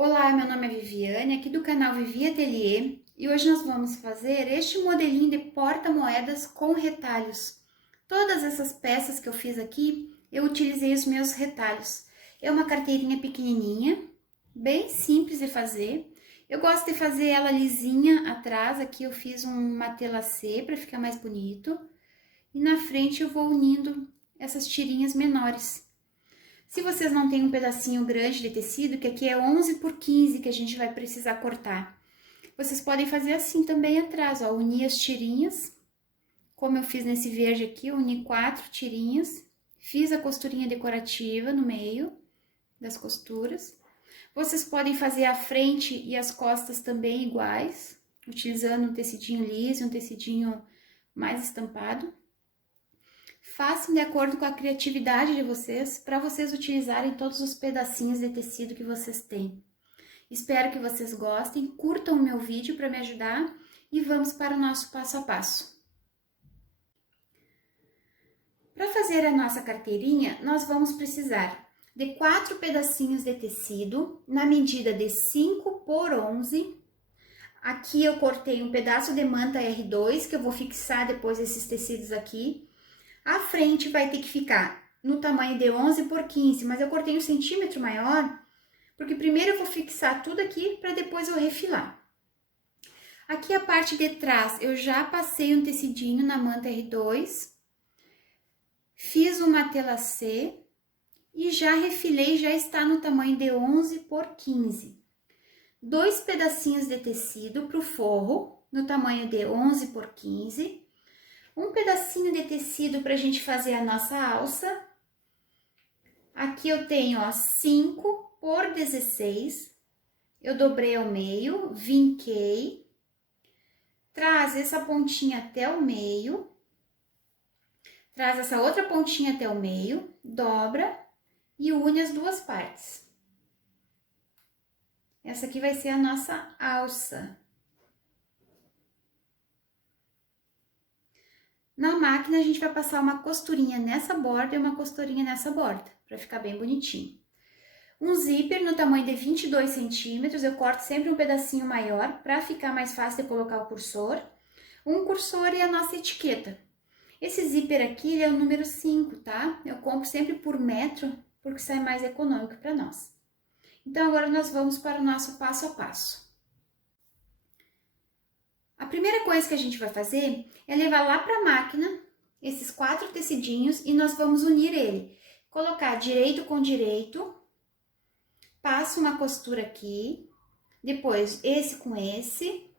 Olá, meu nome é Viviane, aqui do canal Vivi Ateliê, e hoje nós vamos fazer este modelinho de porta-moedas com retalhos. Todas essas peças que eu fiz aqui, eu utilizei os meus retalhos. É uma carteirinha pequenininha, bem simples de fazer. Eu gosto de fazer ela lisinha atrás, aqui eu fiz um matelassê para ficar mais bonito. E na frente eu vou unindo essas tirinhas menores. Se vocês não têm um pedacinho grande de tecido, que aqui é 11 por 15 que a gente vai precisar cortar, vocês podem fazer assim também atrás, ó, unir as tirinhas, como eu fiz nesse verde aqui, eu uni 4 tirinhas, fiz a costurinha decorativa no meio das costuras. Vocês podem fazer a frente e as costas também iguais, utilizando um tecidinho liso, um tecidinho mais estampado. Façam de acordo com a criatividade de vocês, para vocês utilizarem todos os pedacinhos de tecido que vocês têm. Espero que vocês gostem, curtam o meu vídeo para me ajudar e vamos para o nosso passo a passo. Para fazer a nossa carteirinha, nós vamos precisar de 4 pedacinhos de tecido na medida de 5 por 11. Aqui eu cortei um pedaço de manta R2, que eu vou fixar depois esses tecidos aqui. A frente vai ter que ficar no tamanho de 11 por 15, mas eu cortei 1 cm maior, porque primeiro eu vou fixar tudo aqui para depois eu refilar. Aqui a parte de trás eu já passei um tecidinho na manta R2, fiz um matelassê e já refilei, já está no tamanho de 11 por 15. 2 pedacinhos de tecido para o forro, no tamanho de 11 por 15. Um pedacinho de tecido para a gente fazer a nossa alça. Aqui eu tenho, ó, 5 por 16. Eu dobrei ao meio, vinquei. Traz essa pontinha até o meio. Traz essa outra pontinha até o meio, dobra e une as duas partes. Essa aqui vai ser a nossa alça. Na máquina, a gente vai passar uma costurinha nessa borda e uma costurinha nessa borda, para ficar bem bonitinho. Um zíper no tamanho de 22 centímetros, eu corto sempre um pedacinho maior, para ficar mais fácil de colocar o cursor. Um cursor e a nossa etiqueta. Esse zíper aqui, ele é o número 5, tá? Eu compro sempre por metro, porque sai mais econômico para nós. Então, agora nós vamos para o nosso passo a passo. A primeira coisa que a gente vai fazer é levar lá para a máquina esses 4 tecidinhos e nós vamos unir ele. Colocar direito com direito, passo uma costura aqui, depois esse com esse,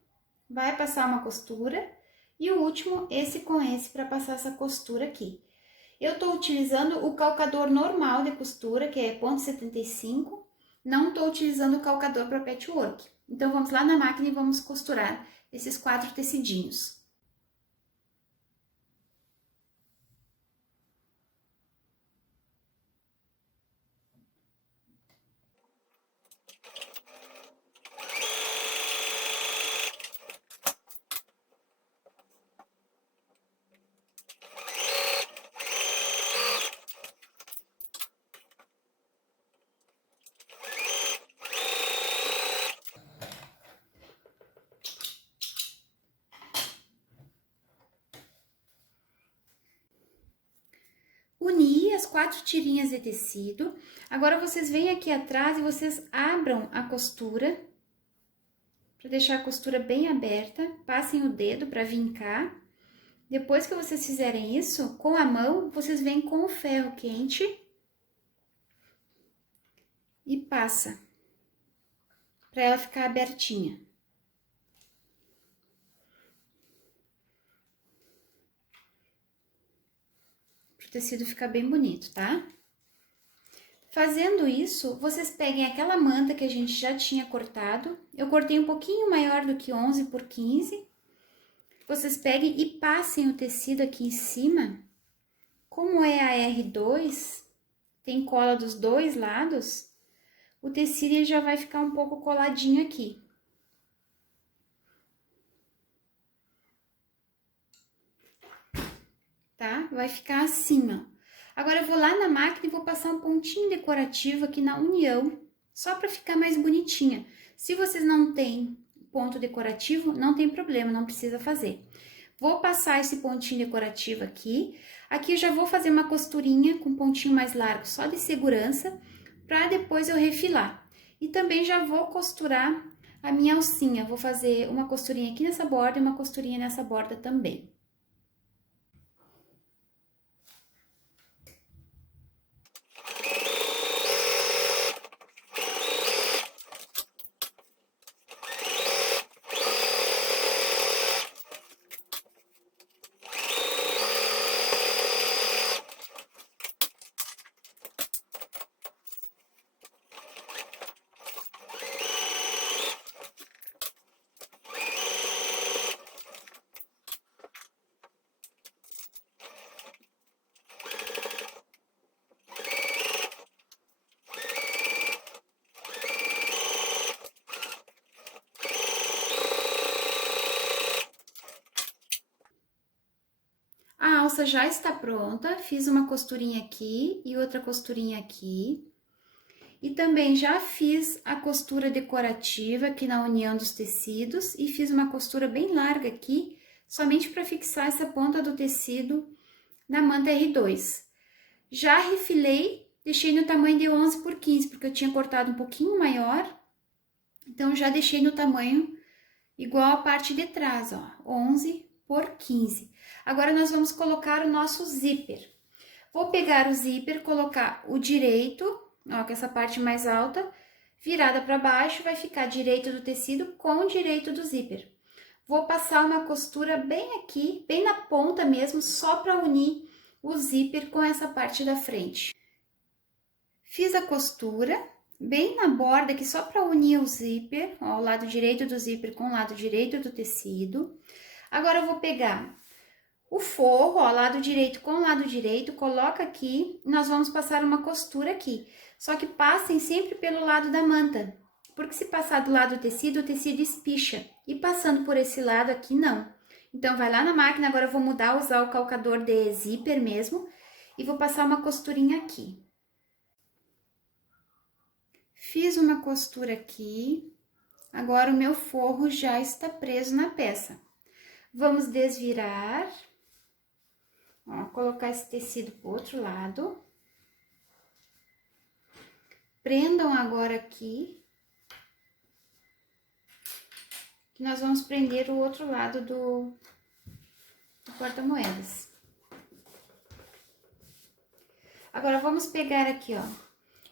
vai passar uma costura e o último esse com esse para passar essa costura aqui. Eu estou utilizando o calcador normal de costura, que é 0,75, não estou utilizando o calcador para patchwork. Então, vamos lá na máquina e vamos costurar esses 4 tecidinhos. Uni as 4 tirinhas de tecido. Agora, vocês vêm aqui atrás e vocês abram a costura, para deixar a costura bem aberta. Passem o dedo para vincar. Depois que vocês fizerem isso, com a mão, vocês vêm com o ferro quente e passa, para ela ficar abertinha. O tecido fica bem bonito, tá? Fazendo isso, vocês peguem aquela manta que a gente já tinha cortado. Eu cortei um pouquinho maior do que 11 por 15. Vocês peguem e passem o tecido aqui em cima. Como é a R2, tem cola dos dois lados, o tecido já vai ficar um pouco coladinho aqui. Tá? Vai ficar assim, ó. Agora, eu vou lá na máquina e vou passar um pontinho decorativo aqui na união só para ficar mais bonitinha. Se vocês não têm ponto decorativo, não tem problema, não precisa fazer. Vou passar esse pontinho decorativo aqui. Aqui eu já vou fazer uma costurinha com pontinho mais largo, só de segurança, para depois eu refilar. E também já vou costurar a minha alcinha. Vou fazer uma costurinha aqui nessa borda e uma costurinha nessa borda também. A alça já está pronta, fiz uma costurinha aqui e outra costurinha aqui. E também já fiz a costura decorativa aqui na união dos tecidos e fiz uma costura bem larga aqui, somente para fixar essa ponta do tecido na manta R2. Já refilei, deixei no tamanho de 11 por 15, porque eu tinha cortado um pouquinho maior, então já deixei no tamanho igual a parte de trás, ó, 11 por 15. Agora, nós vamos colocar o nosso zíper. Vou pegar o zíper, colocar o direito, ó, com essa parte mais alta, virada para baixo, vai ficar direito do tecido com o direito do zíper. Vou passar uma costura bem aqui, bem na ponta mesmo, só para unir o zíper com essa parte da frente. Fiz a costura bem na borda aqui, só para unir o zíper, ó, o lado direito do zíper com o lado direito do tecido. Agora, eu vou pegar o forro, ó, lado direito com lado direito, coloca aqui, nós vamos passar uma costura aqui. Só que passem sempre pelo lado da manta, porque se passar do lado do tecido, o tecido espicha. E passando por esse lado aqui, não. Então, vai lá na máquina, agora eu vou mudar, usar o calcador de zíper mesmo, e vou passar uma costurinha aqui. Fiz uma costura aqui, agora o meu forro já está preso na peça. Vamos desvirar, ó, colocar esse tecido pro outro lado. Prendam agora aqui, que nós vamos prender o outro lado do porta-moedas. Agora, vamos pegar aqui, ó,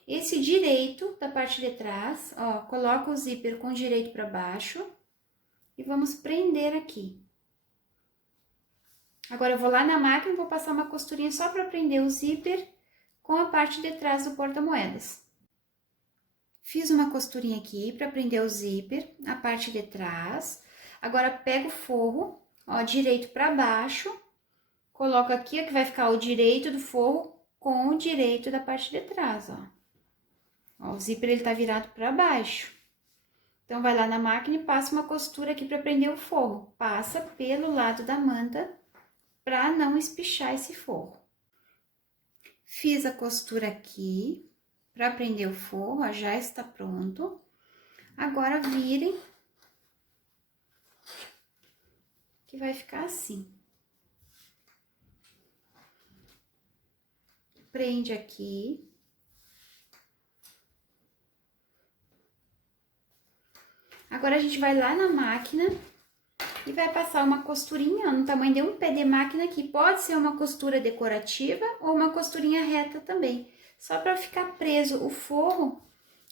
esse direito da parte de trás, ó, coloca o zíper com o direito para baixo e vamos prender aqui. Agora, eu vou lá na máquina e vou passar uma costurinha só para prender o zíper com a parte de trás do porta-moedas. Fiz uma costurinha aqui para prender o zíper, a parte de trás. Agora, pego o forro, ó, direito para baixo, coloco aqui, ó, que vai ficar o direito do forro com o direito da parte de trás, ó. Ó, o zíper, ele tá virado para baixo. Então, vai lá na máquina e passa uma costura aqui para prender o forro. Passa pelo lado da manta para não espichar esse forro. Fiz a costura aqui para prender o forro, ó, já está pronto. Agora, virem, que vai ficar assim. Prende aqui. Agora, a gente vai lá na máquina e vai passar uma costurinha, ó, no tamanho de um pé de máquina aqui. Pode ser uma costura decorativa ou uma costurinha reta também. Só para ficar preso o forro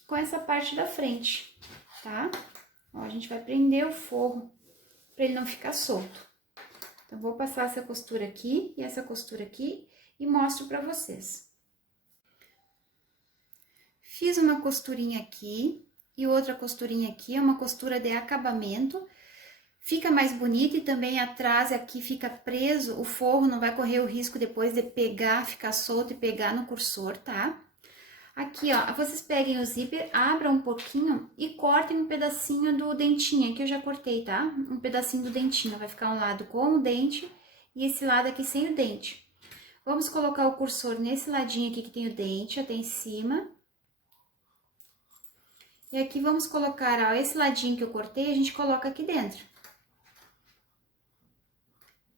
com essa parte da frente, tá? Ó, a gente vai prender o forro para ele não ficar solto. Então, vou passar essa costura aqui e essa costura aqui e mostro para vocês. Fiz uma costurinha aqui e outra costurinha aqui, é uma costura de acabamento. Fica mais bonita e também atrás aqui fica preso, o forro não vai correr o risco depois de pegar, ficar solto e pegar no cursor, tá? Aqui, ó, vocês peguem o zíper, abram um pouquinho e cortem um pedacinho do dentinho, aqui eu já cortei, tá? Um pedacinho do dentinho, vai ficar um lado com o dente e esse lado aqui sem o dente. Vamos colocar o cursor nesse ladinho aqui que tem o dente, até em cima. E aqui vamos colocar, ó, esse ladinho que eu cortei, a gente coloca aqui dentro.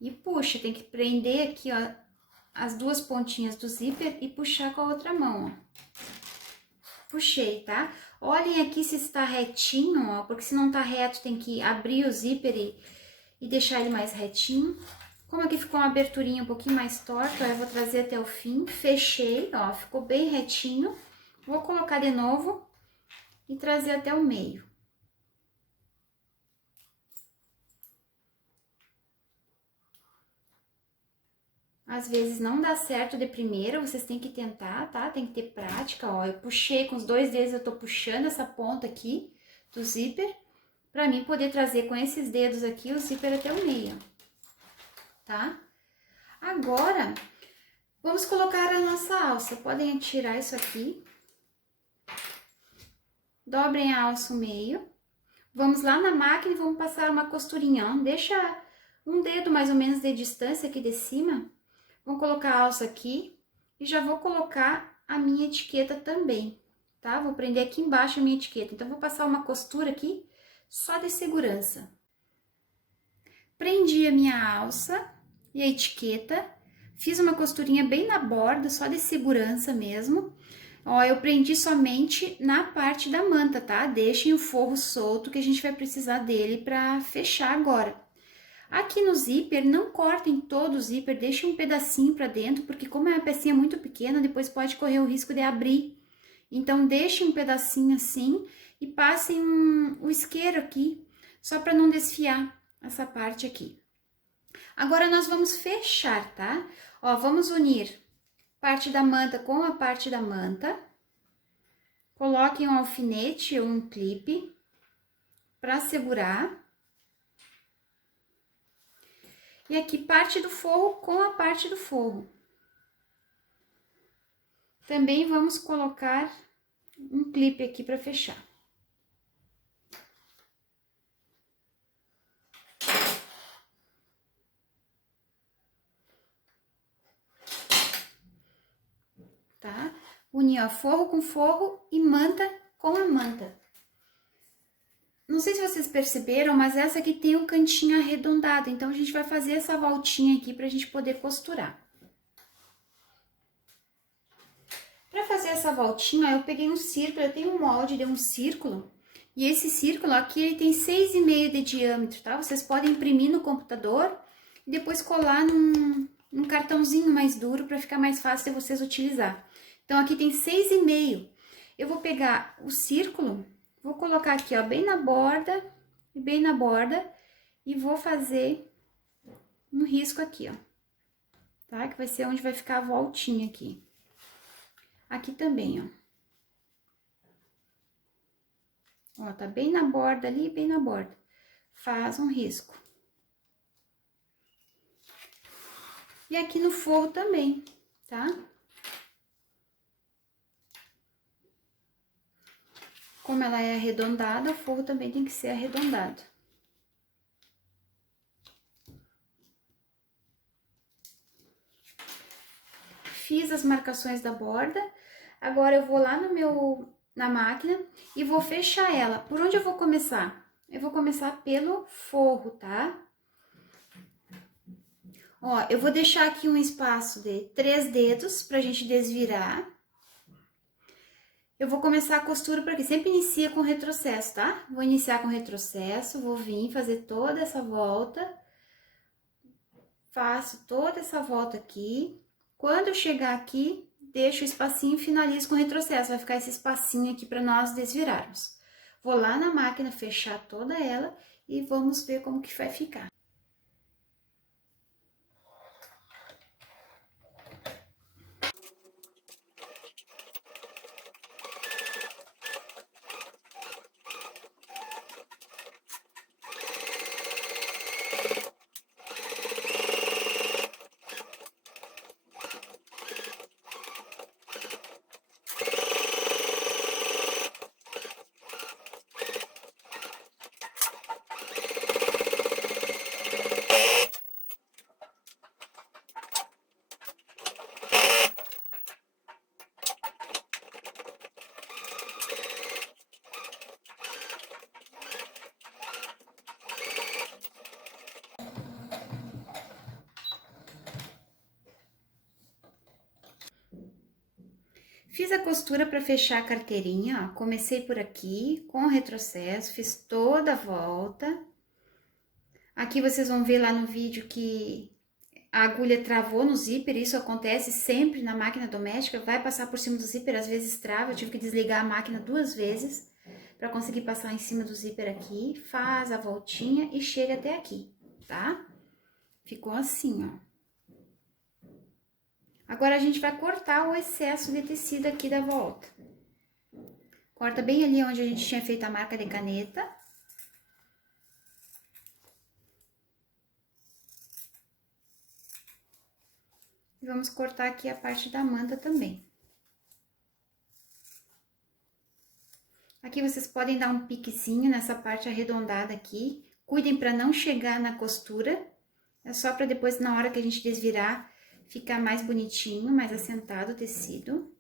E puxa, tem que prender aqui, ó, as duas pontinhas do zíper e puxar com a outra mão, ó. Puxei, tá? Olhem aqui se está retinho, ó, porque se não tá reto tem que abrir o zíper e deixar ele mais retinho. Como aqui ficou uma aberturinha um pouquinho mais torta, ó, eu vou trazer até o fim. Fechei, ó, ficou bem retinho. Vou colocar de novo e trazer até o meio. Às vezes não dá certo de primeira, vocês têm que tentar, tá? Tem que ter prática, ó. Eu puxei com os dois dedos, eu tô puxando essa ponta aqui do zíper, pra mim poder trazer com esses dedos aqui o zíper até o meio, tá? Agora, vamos colocar a nossa alça. Podem tirar isso aqui. Dobrem a alça o meio. Vamos lá na máquina e vamos passar uma costurinha, ó. Deixa um dedo mais ou menos de distância aqui de cima. Vou colocar a alça aqui e já vou colocar a minha etiqueta também, tá? Vou prender aqui embaixo a minha etiqueta. Então, vou passar uma costura aqui só de segurança. Prendi a minha alça e a etiqueta. Fiz uma costurinha bem na borda, só de segurança mesmo. Ó, eu prendi somente na parte da manta, tá? Deixem o forro solto que a gente vai precisar dele pra fechar agora. Aqui no zíper, não cortem todo o zíper, deixem um pedacinho pra dentro, porque como é uma pecinha muito pequena, depois pode correr o risco de abrir. Então, deixem um pedacinho assim e passem o isqueiro aqui, só pra não desfiar essa parte aqui. Agora, nós vamos fechar, tá? Ó, vamos unir parte da manta com a parte da manta. Coloquem um alfinete ou um clipe pra segurar. E aqui parte do forro com a parte do forro. Também vamos colocar um clipe aqui para fechar. Tá? Unir, ó, forro com forro e manta com a manta. Não sei se vocês perceberam, mas essa aqui tem um cantinho arredondado, então a gente vai fazer essa voltinha aqui pra gente poder costurar. Pra fazer essa voltinha, eu peguei um círculo, eu tenho um molde de um círculo, e esse círculo aqui, ele tem 6,5 de diâmetro, tá? Vocês podem imprimir no computador e depois colar num cartãozinho mais duro pra ficar mais fácil de vocês utilizar. Então, aqui tem 6,5. Eu vou pegar o círculo... Vou colocar aqui, ó, bem na borda, e vou fazer um risco aqui, ó, tá? Que vai ser onde vai ficar a voltinha aqui. Aqui também, ó. Ó, tá bem na borda ali, bem na borda. Faz um risco. E aqui no forro também, tá? Como ela é arredondada, o forro também tem que ser arredondado. Fiz as marcações da borda, agora eu vou lá na máquina e vou fechar ela. Por onde eu vou começar? Eu vou começar pelo forro, tá? Ó, eu vou deixar aqui um espaço de 3 dedos pra gente desvirar. Eu vou começar a costura por aqui, sempre inicia com retrocesso, tá? Vou iniciar com retrocesso, vou vir fazer toda essa volta. Faço toda essa volta aqui. Quando eu chegar aqui, deixo o espacinho e finalizo com retrocesso. Vai ficar esse espacinho aqui para nós desvirarmos. Vou lá na máquina fechar toda ela e vamos ver como que vai ficar. Fiz a costura para fechar a carteirinha, ó. Comecei por aqui, com retrocesso, fiz toda a volta. Aqui vocês vão ver lá no vídeo que a agulha travou no zíper, isso acontece sempre na máquina doméstica, vai passar por cima do zíper, às vezes trava, eu tive que desligar a máquina 2 vezes para conseguir passar em cima do zíper aqui, faz a voltinha e chega até aqui, tá? Ficou assim, ó. Agora a gente vai cortar o excesso de tecido aqui da volta. Corta bem ali onde a gente tinha feito a marca de caneta. E vamos cortar aqui a parte da manta também. Aqui vocês podem dar um piquezinho nessa parte arredondada aqui. Cuidem para não chegar na costura. É só para depois, na hora que a gente desvirar, ficar mais bonitinho, mais assentado o tecido.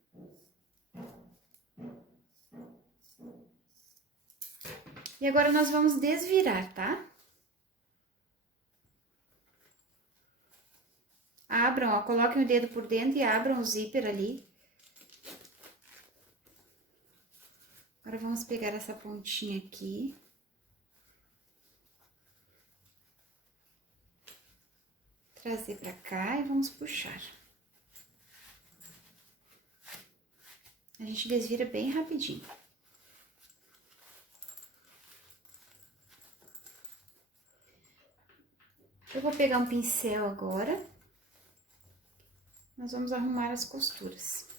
E agora nós vamos desvirar, tá? Abram, ó, coloquem o dedo por dentro e abram o zíper ali. Agora vamos pegar essa pontinha aqui. Trazer pra cá e vamos puxar. A gente desvira bem rapidinho. Eu vou pegar um pincel agora. Nós vamos arrumar as costuras.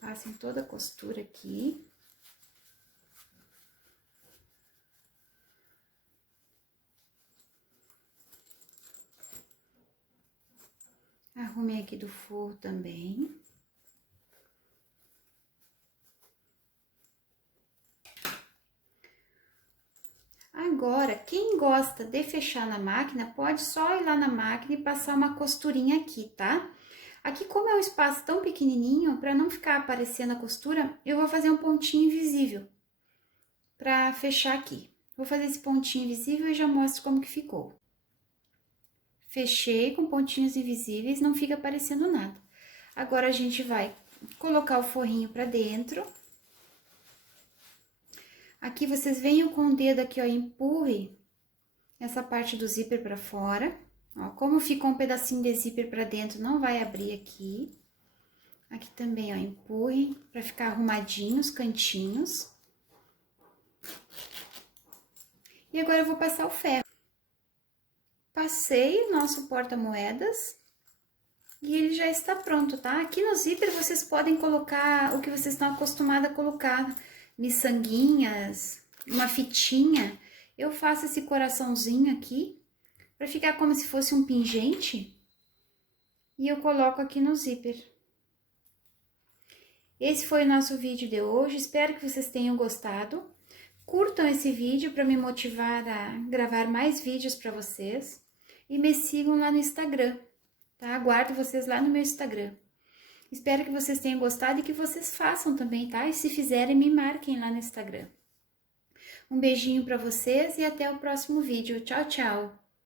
Passem toda a costura aqui. Arrumei aqui do forro também. Agora, quem gosta de fechar na máquina, pode só ir lá na máquina e passar uma costurinha aqui, tá? Aqui, como é um espaço tão pequenininho, para não ficar aparecendo a costura, eu vou fazer um pontinho invisível para fechar aqui. Vou fazer esse pontinho invisível e já mostro como que ficou. Fechei com pontinhos invisíveis, não fica aparecendo nada. Agora, a gente vai colocar o forrinho para dentro. Aqui, vocês venham com o dedo aqui, ó, empurre essa parte do zíper para fora. Ó, como ficou um pedacinho de zíper para dentro, não vai abrir aqui. Aqui também, ó, empurre para ficar arrumadinho os cantinhos. E agora eu vou passar o ferro. Passei o nosso porta-moedas e ele já está pronto, tá? Aqui no zíper vocês podem colocar o que vocês estão acostumados a colocar, miçanguinhas, uma fitinha. Eu faço esse coraçãozinho aqui para ficar como se fosse um pingente e eu coloco aqui no zíper. Esse foi o nosso vídeo de hoje, espero que vocês tenham gostado. Curtam esse vídeo para me motivar a gravar mais vídeos para vocês. E me sigam lá no Instagram, tá? Aguardo vocês lá no meu Instagram. Espero que vocês tenham gostado e que vocês façam também, tá? E se fizerem, me marquem lá no Instagram. Um beijinho para vocês e até o próximo vídeo. Tchau, tchau!